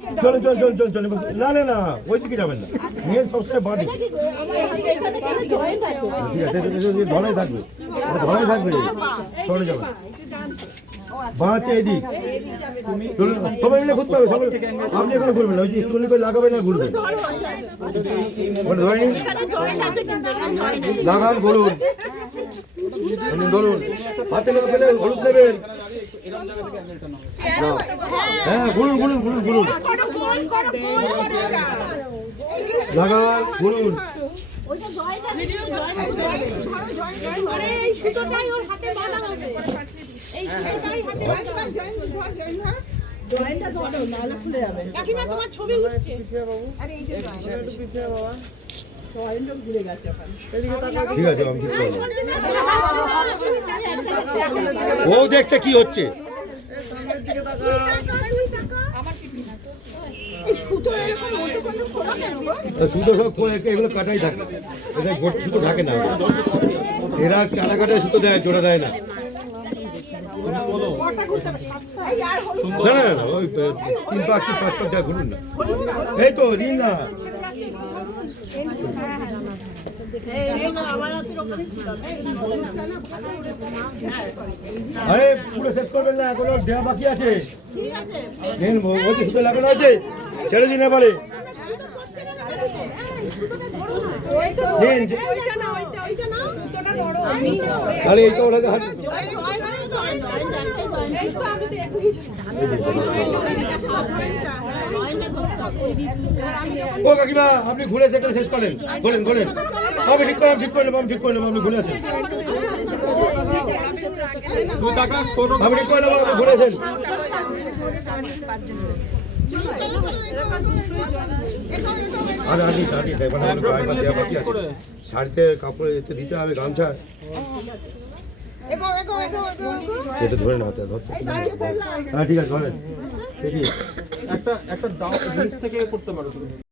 চলেন চলেন চলেন চলেন চলেন না না না ওই দিকে যাবেন না মেন সবসময় বাঁ দিকে ঠিক আছে ধরাই থাকবে ধরাই থাকবে চলে যাবেন বাঁচে এদিক চলুন সবাই মিলে ঘুরতে হবে সবাই আপনি এখানে ঘুরবেন ওই যে স্কুলে করে লাগাবেন না ঘুরবেন ধরেনি লাগান ঘুরুন ধরুন হাতে না পেলে হলুদ নেবেন হ্যাঁ ঘুরুন ঘুরুন ঘুরুন ঘুরুন লাগান ঘুরুন ঠিক আছে আমি ও দেখছে কি হচ্ছে সুতো সব এগুলো কাটাই থাকে সুতো থাকে না এরা কাটা কাটায় সুতো দেয় জোড়া দেয় না না না না ওই 3 5 5 যা ঘুরুন না এই তো রিন না আরে পুরো শেষ করবেন না এখনো দেওয়া বাকি আছে সুতো লাগানো আছে ছেড়ে দিন এবারে আরে এইটা ওটাকে হাত ও কাকিমা আপনি ঘুরে সেখানে শেষ করেন বলেন বলেন আমি ঠিক করলাম ঠিক করলাম আমি ঠিক করলাম আপনি ঘুরে আসেন আপনি ঠিক করলাম আপনি ঘুরে আসেন শাড়িতে কাপড় এতে দিতে হবে গামছা এটা ধরে না ধরতে হ্যাঁ ঠিক আছে ধরেন একটা দাও থেকে করতে পারো।